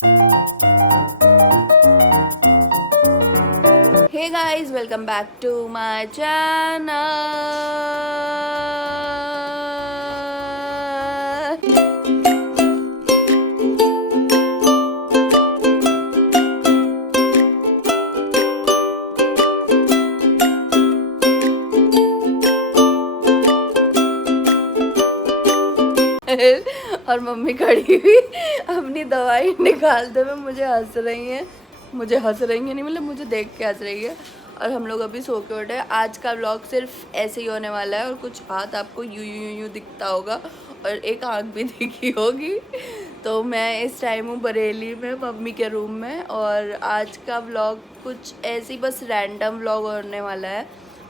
Hey guys, welcome back to my channel. और mummy खड़ी हुई अपनी दवाई निकालते हुए मुझे हंस रही हैं, नहीं मतलब मुझे देख के हंस रही है। और हम लोग अभी सो के उठे। आज का व्लॉग सिर्फ ऐसे ही होने वाला है और कुछ हाथ आपको यूं दिखता होगा और एक आँख भी दिखी होगी। तो मैं इस टाइम हूँ बरेली में मम्मी के रूम में और आज का व्लॉग कुछ ऐसे ही बस रैंडम व्लॉग होने वाला है।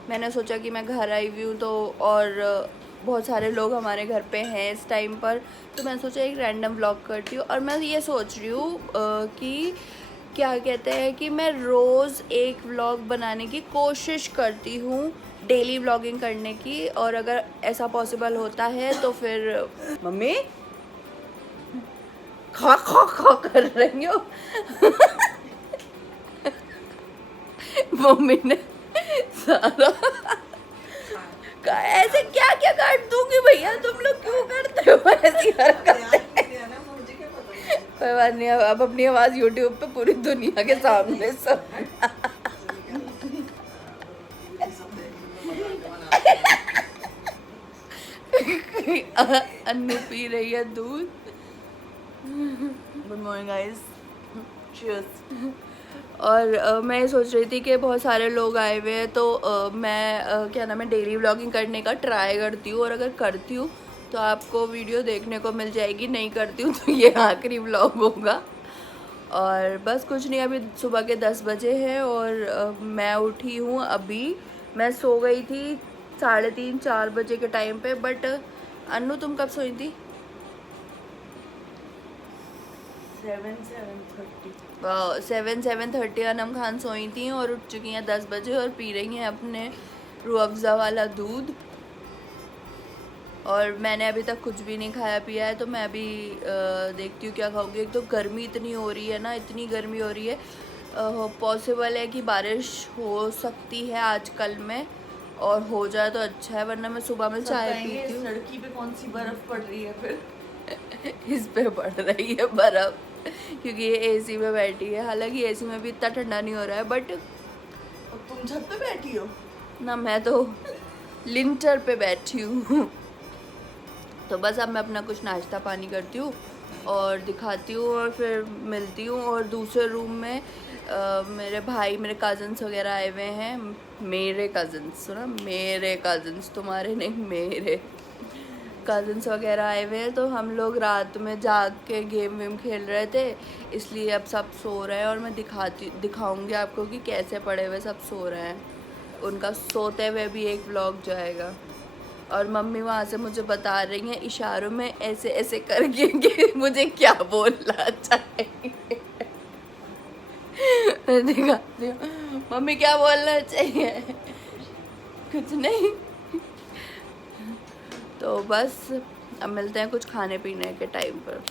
मैंने सोचा कि मैं घर आई हुई हूँ तो और बहुत सारे लोग हमारे घर पे हैं इस टाइम पर, तो मैंने सोचा एक रैंडम व्लॉग करती हूँ। और मैं ये सोच रही हूँ कि क्या कहते हैं कि मैं रोज़ एक व्लॉग बनाने की कोशिश करती हूँ, डेली व्लॉगिंग करने की। और अगर ऐसा पॉसिबल होता है तो फिर मम्मी खा खा खा कर रही हो मम्मी ने सारा ऐसे क्या क्या काट दूंगी भैया, तुम लोग क्यों करते हो ऐसी हरकतें। कोई बात नहीं, अब अपनी आवाज यूट्यूब पे पूरी दुनिया के सामने सब अन्नू पी रही है दूध। Good morning guys, cheers. और मैं सोच रही थी कि बहुत सारे लोग आए हुए हैं तो मैं क्या नाम है डेली व्लॉगिंग करने का ट्राई करती हूँ। और अगर करती हूँ तो आपको वीडियो देखने को मिल जाएगी, नहीं करती हूँ तो ये आखिरी व्लॉग होगा। और बस कुछ नहीं, अभी सुबह के 10 बजे हैं और मैं उठी हूँ अभी। मैं सो गई थी 3:30-4 बजे के टाइम पे। बट अन्नू तुम कब सोई थी? 7-7:30 अनम खान सोई थी और उठ चुकी हैं 10 बजे और पी रही हैं अपने रूह अफ़ज़ा वाला दूध। और मैंने अभी तक कुछ भी नहीं खाया पिया है, तो मैं अभी देखती हूँ क्या खाऊंगी। एक तो गर्मी इतनी हो रही है ना, इतनी गर्मी हो रही है, पॉसिबल है कि बारिश हो सकती है आज कल में, और हो जाए तो अच्छा है, वरना मैं सुबह में चाय पीती हूँ। लड़की पे कौन सी बर्फ पड़ रही है फिर इस पे पड़ रही है बर्फ क्योंकि ये एसी में बैठी है। हालांकि एसी में भी इतना ठंडा नहीं हो रहा है, बट और तुम छत पे बैठी हो ना, मैं तो लिंटर पे बैठी हूँ। तो बस अब मैं अपना कुछ नाश्ता पानी करती हूँ और दिखाती हूँ और फिर मिलती हूँ। और दूसरे रूम में मेरे भाई, मेरे कज़न्स वगैरह आए हुए हैं। मेरे कज़न्स, सुना, मेरे कज़न्स, तुम्हारे नहीं, मेरे कज़न्स वगैरह आए हुए हैं। तो हम लोग रात में जाग के गेम वेम खेल रहे थे, इसलिए अब सब सो रहे हैं। और मैं दिखाऊंगी आपको कि कैसे पड़े हुए सब सो रहे हैं। उनका सोते हुए भी एक व्लॉग जाएगा। और मम्मी वहाँ से मुझे बता रही हैं इशारों में ऐसे ऐसे करके कि मुझे क्या बोलना चाहिए। मैं दिखाती हूँ मम्मी क्या बोलना चाहिए, कुछ नहीं। तो बस अब मिलते हैं कुछ खाने पीने के टाइम पर।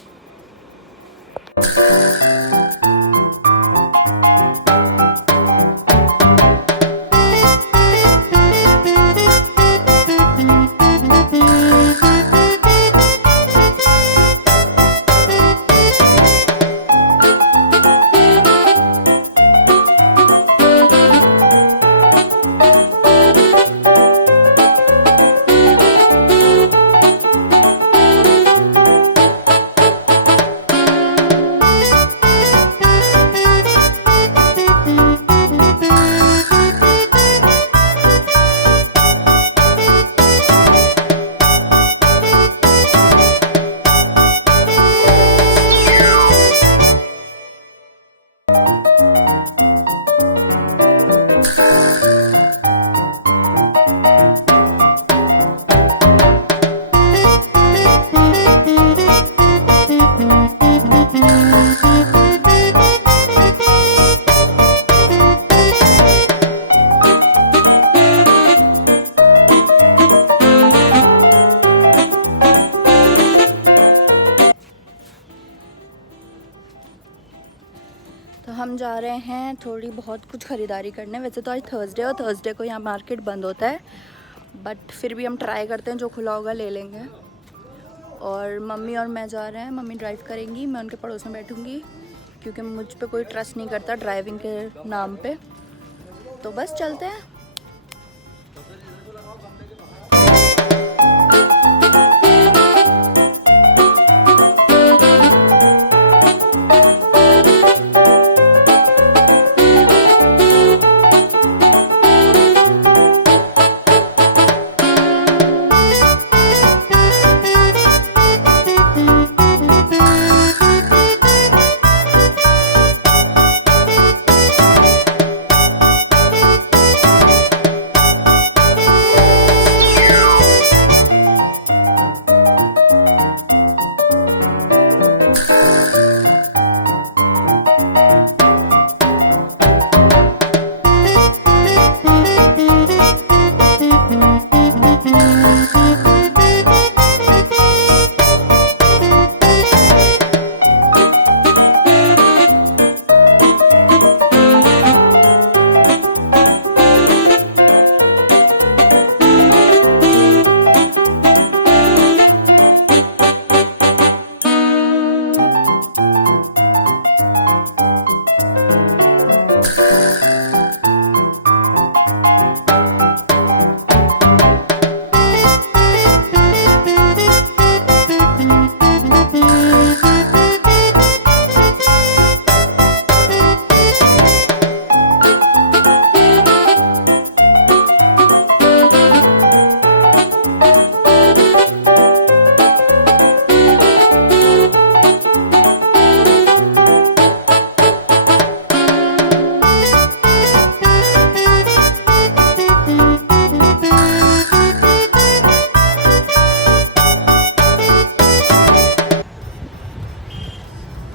तो हम जा रहे हैं थोड़ी बहुत कुछ ख़रीदारी करने। वैसे तो आज थर्सडे और थर्सडे को यहाँ मार्केट बंद होता है, बट फिर भी हम ट्राई करते हैं, जो खुला होगा ले लेंगे। और मम्मी और मैं जा रहे हैं, मम्मी ड्राइव करेंगी, मैं उनके पड़ोस में बैठूँगी क्योंकि मुझ पे कोई ट्रस्ट नहीं करता ड्राइविंग के नाम पे। तो बस चलते हैं।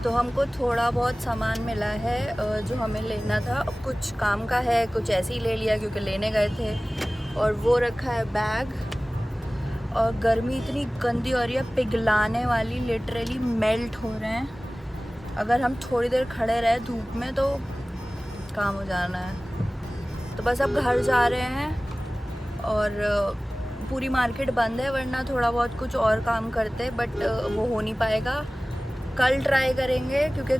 तो हमको थोड़ा बहुत सामान मिला है जो हमें लेना था। कुछ काम का है, कुछ ऐसे ही ले लिया क्योंकि लेने गए थे। और वो रखा है बैग। और गर्मी इतनी गंदी हो रही है, पिघलाने वाली, लिटरली मेल्ट हो रहे हैं। अगर हम थोड़ी देर खड़े रहे धूप में तो काम हो जाना है। तो बस अब घर जा रहे हैं और पूरी मार्केट बंद है, वरना थोड़ा बहुत कुछ और काम करते, बट वो हो नहीं पाएगा। कल ट्राई करेंगे क्योंकि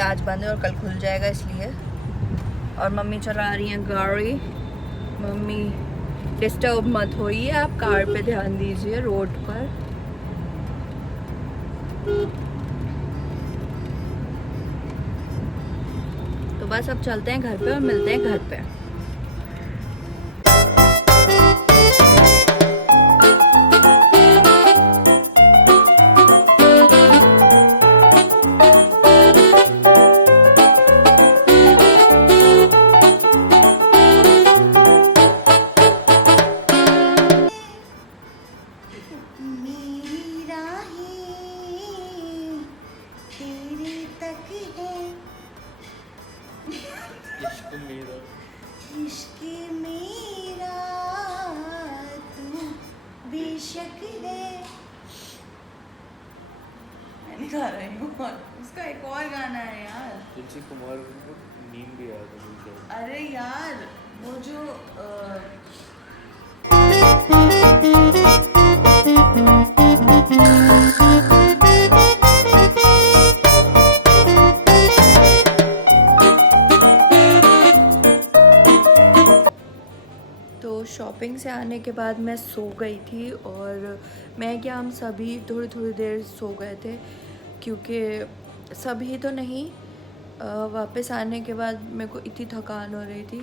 आज बंद है और कल खुल जाएगा इसलिए। और मम्मी चला रही हैं गाड़ी। मम्मी डिस्टर्ब मत होइए, आप कार पे ध्यान दीजिए, रोड पर। तो बस अब चलते हैं घर पे और मिलते हैं घर पे। इश्क मेरा तू बेशक है। मैं नहीं गा रही हूँ। उसका एक और गाना है यार, तुलसी कुमार को नींद भी आया था मुझे। अरे यार वो जो तो शॉपिंग से आने के बाद मैं सो गई थी। और मैं क्या, हम सभी थोड़ी थोड़ी देर सो गए थे क्योंकि सभी तो नहीं, वापस आने के बाद मेरे को इतनी थकान हो रही थी।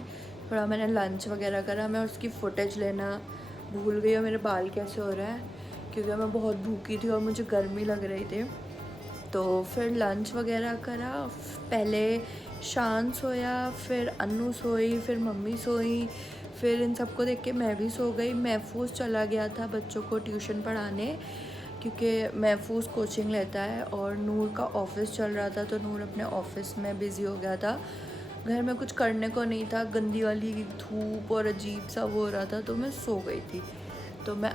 थोड़ा मैंने लंच वगैरह करा, मैं उसकी फुटेज लेना भूल गई और मेरे बाल कैसे हो रहे हैं क्योंकि मैं बहुत भूखी थी और मुझे गर्मी लग रही थी। तो फिर लंच वगैरह करा, पहले शान सोया, फिर अन्नू सोई, फिर मम्मी सोई, फिर इन सबको देख के मैं भी सो गई। महफूज चला गया था बच्चों को ट्यूशन पढ़ाने क्योंकि महफूज कोचिंग लेता है। और नूर का ऑफ़िस चल रहा था तो नूर अपने ऑफ़िस में बिज़ी हो गया था। घर में कुछ करने को नहीं था, गंदी वाली धूप और अजीब सा वो हो रहा था, तो मैं सो गई थी। तो मैं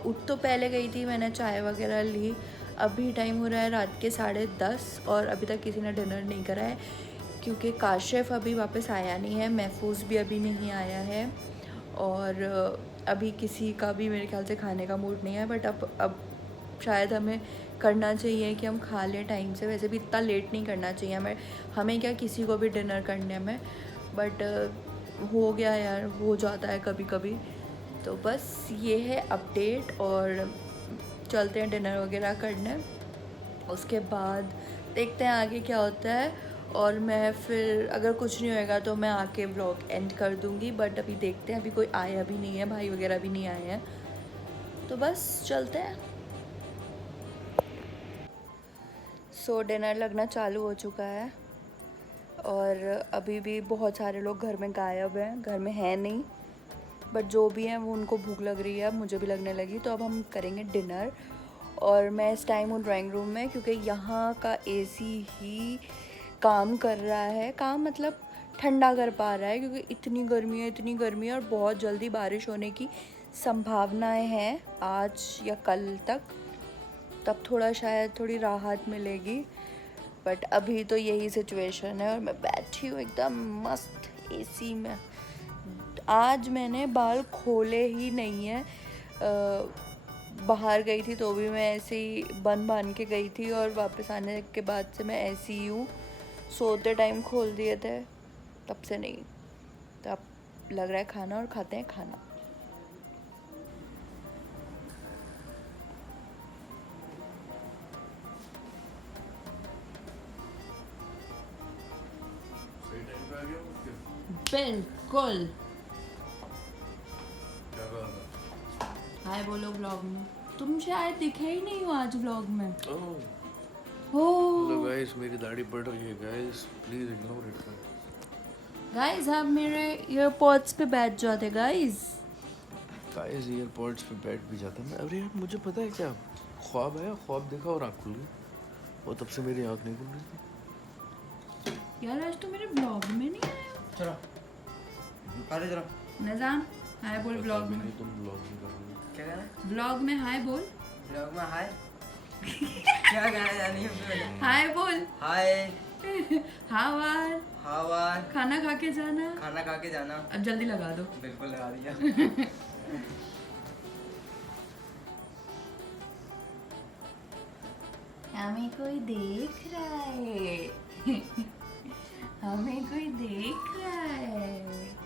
उठ तो पहले गई थी, मैंने चाय वगैरह ली। अभी टाइम हो रहा है रात के 10:30 और अभी तक किसी ने डिनर नहीं करा है क्योंकि काशिफ अभी वापस आया नहीं है, महफूज भी अभी नहीं आया है और अभी किसी का भी मेरे ख्याल से खाने का मूड नहीं है। बट अब शायद हमें करना चाहिए कि हम खा लें टाइम से। वैसे भी इतना लेट नहीं करना चाहिए हमें क्या किसी को भी डिनर करने में, बट हो गया यार, हो जाता है कभी कभी। तो बस ये है अपडेट और चलते हैं डिनर वगैरह करने, उसके बाद देखते हैं आगे क्या होता है। और मैं फिर अगर कुछ नहीं होएगा तो मैं आके व्लॉग एंड कर दूँगी, बट अभी देखते हैं, अभी कोई आया भी नहीं है, भाई वगैरह भी नहीं आए हैं, तो बस चलते हैं। सो डिनर लगना चालू हो चुका है और अभी भी बहुत सारे लोग घर में गायब हैं, घर में हैं नहीं, बट जो भी हैं वो उनको भूख लग रही है, मुझे भी लगने लगी। तो अब हम करेंगे डिनर और मैं इस टाइम हूँ ड्राइंग रूम में क्योंकि यहाँ का एसी ही काम कर रहा है, काम मतलब ठंडा कर पा रहा है क्योंकि इतनी गर्मी है और बहुत जल्दी बारिश होने की संभावनाएं हैं आज या कल तक, तब थोड़ा शायद थोड़ी राहत मिलेगी। बट अभी तो यही सिचुएशन है और मैं बैठी हूँ एकदम मस्त एसी में। आज मैंने बाल खोले ही नहीं है, बाहर गई थी तो भी मैं ऐसे ही बांध के गई थी और वापस आने के बाद से मैं ऐसी ही हूँ। सोते टाइम खोल दिए थे, तब से नहीं। तो अब लग रहा है खाना और खाते हैं खाना। सही टाइम पे आ गया उसके। बिल्कुल। क्या कहा था? हाय बोलो व्लॉग में। तुम शायद दिखे ही नहीं हो आज व्लॉग में। ओह हो हेलो गाइस, मेरी दाढ़ी बढ़ रही है guys, please ignore it guys, आप मेरे ईयरपॉड्स पे बैठ जाते गाइस। गाइस। ईयरपॉड्स पे बैठ भी जाता मैं। अरे यार मुझे पता है क्या ख्वाब आया, ख्वाब देखा और आँख खुल गई और तब से मेरी आँख नहीं खुल रही थी। यार आज तो मेरे व्लॉग में नहीं आया। चलो अरे जरा निजाम हाय बोल पता व्लॉग भी में। नहीं तुम ब्लॉग नहीं करोगे। क्या कहना व्लॉग में हाय बोल। ब्लॉग में हाय क्या कहना जानी है हाय बोल। हाय हावार हावार खाना खा के जाना। खाना खा के जाना। अब जल्दी लगा दो। बिल्कुल लगा दिया। हमें कोई देख रहा है। हमें कोई देख रहा है।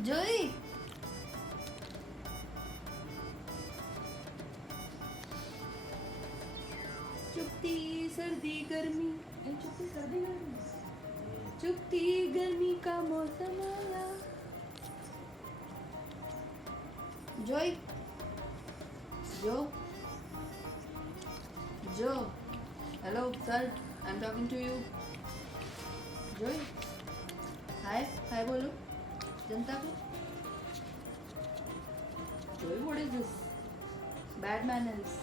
जोई चुपती सर्दी गर्मी, चुपती सर्दी गर्मी, चुपती गर्मी का मौसम आया। जोई जो hello sir, I am talking to you. Joey hi बोलो जनता को। Joey what is this bad manners.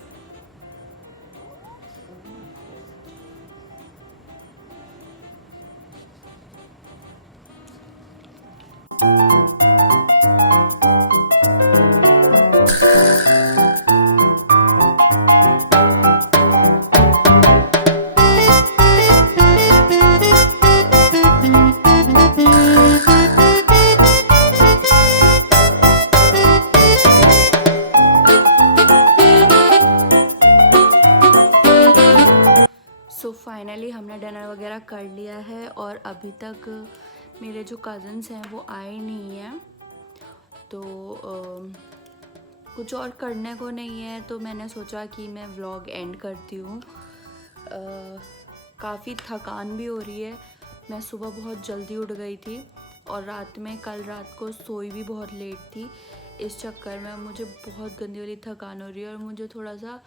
So finally हमने डिनर वगैरह कर लिया है और अभी तक मेरे जो कज़न्स हैं वो आए नहीं हैं, तो कुछ और करने को नहीं है, तो मैंने सोचा कि मैं व्लॉग एंड करती हूँ। काफ़ी थकान भी हो रही है। मैं सुबह बहुत जल्दी उठ गई थी और कल रात को सोई भी बहुत लेट थी। इस चक्कर में मुझे बहुत गंदी वाली थकान हो रही है और मुझे थोड़ा सा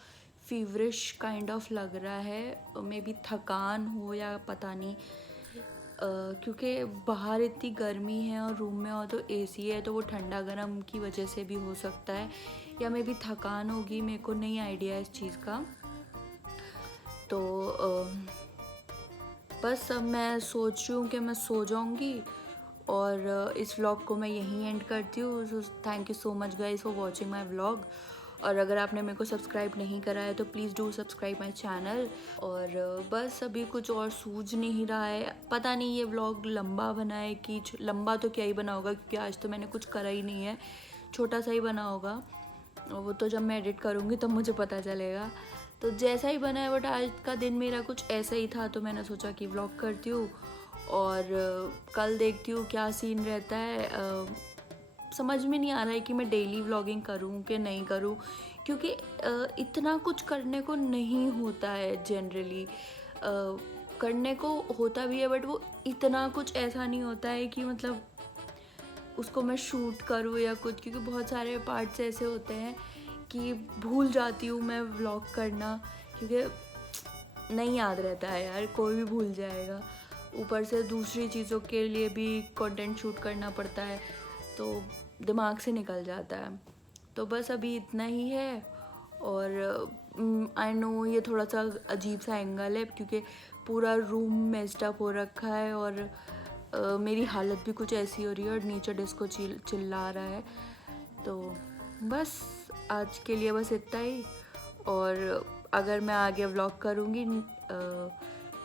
फीवरिश काइंड ऑफ लग रहा है। मे बी थकान हो या पता नहीं, क्योंकि बाहर इतनी गर्मी है और रूम में हो तो एसी है, तो वो ठंडा गर्म की वजह से भी हो सकता है, या मे बी थकान होगी, मेरे को नहीं आइडिया इस चीज़ का। तो बस अब मैं सोच रही हूँ कि मैं सो जाऊँगी और इस व्लॉग को मैं यहीं एंड करती हूँ। So thank you so much guys for watching my vlog. और अगर आपने मेरे को सब्सक्राइब नहीं करा है तो please do subscribe my channel. और बस अभी कुछ और सूझ नहीं रहा है, पता नहीं ये व्लॉग लंबा बना है कि लंबा तो क्या ही बना होगा, क्योंकि आज तो मैंने कुछ करा ही नहीं है, छोटा सा ही बना होगा। वो तो जब मैं एडिट करूँगी तब मुझे पता चलेगा। तो जैसा ही बना है, बट आज का दिन मेरा कुछ ऐसा ही था, तो मैंने सोचा कि व्लॉग करती हूँ और कल देखती हूँ क्या सीन रहता है। समझ में नहीं आ रहा है कि मैं डेली व्लॉगिंग करूँ कि नहीं करूँ, क्योंकि इतना कुछ करने को नहीं होता है जनरली। करने को होता भी है बट वो इतना कुछ ऐसा नहीं होता है कि मतलब उसको मैं शूट करूँ या कुछ, क्योंकि बहुत सारे पार्ट्स ऐसे होते हैं कि भूल जाती हूँ मैं व्लॉग करना, क्योंकि नहीं याद रहता है यार, कोई भी भूल जाएगा। ऊपर से दूसरी चीज़ों के लिए भी कंटेंट शूट करना पड़ता है, तो दिमाग से निकल जाता है। तो बस अभी इतना ही है। और आई नो ये थोड़ा सा अजीब सा एंगल है, क्योंकि पूरा रूम मेस्ड अप हो रखा है और मेरी हालत भी कुछ ऐसी हो रही है और नीचे डिस्को चिल्ला रहा है। तो बस आज के लिए बस इतना ही। और अगर मैं आगे व्लॉग करूँगी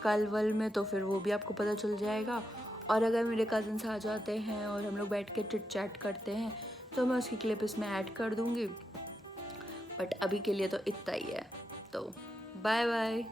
कल वल में, तो फिर वो भी आपको पता चल जाएगा। और अगर मेरे कज़न्स आ जाते हैं और हम लोग बैठ के चिट चैट करते हैं तो मैं उसकी क्लिप इसमें ऐड कर दूँगी। बट अभी के लिए तो इतना ही है, तो बाय बाय।